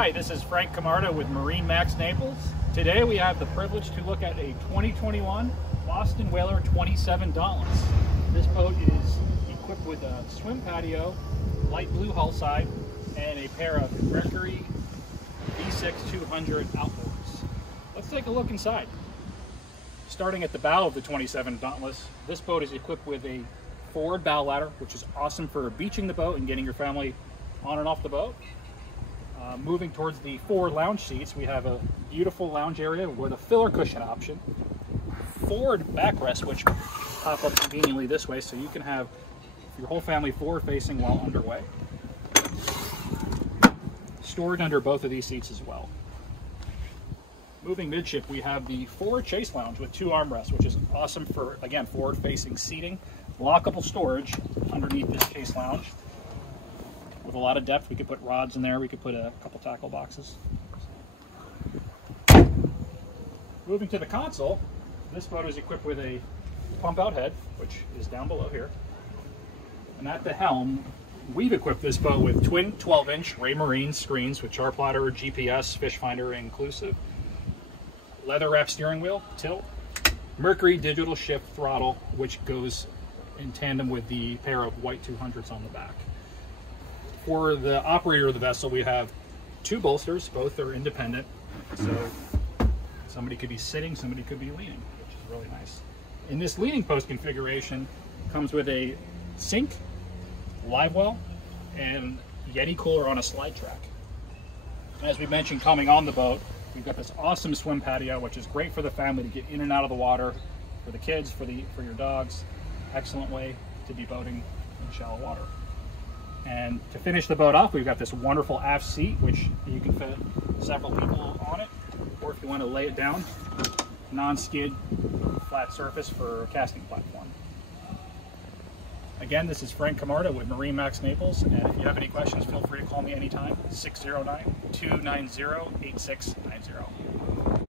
Hi, this is Frank Camarda with MarineMax Naples. Today we have the privilege to look at a 2021 Boston Whaler 27 Dauntless. This boat is equipped with a swim patio, light blue hull side, and a pair of Mercury V6 200 outboards. Let's take a look inside. Starting at the bow of the 27 Dauntless, this boat is equipped with a forward bow ladder, which is awesome for beaching the boat and getting your family on and off the boat. Moving towards the forward lounge seats, we have a beautiful lounge area with a filler cushion option. Forward backrest, which pop up conveniently this way, so you can have your whole family forward facing while underway. Storage under both of these seats as well. Moving midship, we have the forward chase lounge with 2 armrests, which is awesome for, again, forward facing seating. Lockable storage underneath this chase lounge. With a lot of depth, we could put rods in there, we could put a couple tackle boxes. Moving to the console, this boat is equipped with a pump out head, which is down below here. And at the helm, we've equipped this boat with twin 12-inch Raymarine screens with chart plotter, GPS, fish finder inclusive, leather wrap steering wheel, tilt, Mercury digital shift throttle, which goes in tandem with the pair of white 200s on the back. For the operator of the vessel, we have 2 bolsters. Both are independent, so somebody could be sitting, somebody could be leaning, which is really nice. In this leaning post configuration, comes with a sink, live well, and Yeti cooler on a slide track. As we mentioned, coming on the boat, we've got this awesome swim patio, which is great for the family to get in and out of the water, for the kids, for your dogs. Excellent way to be boating in shallow water. And to finish the boat off, we've got this wonderful aft seat, which you can fit several people on it, or if you want to lay it down, non-skid, flat surface for a casting platform. Again, this is Frank Camarda with MarineMax Naples, and if you have any questions, feel free to call me anytime, 609-290-8690.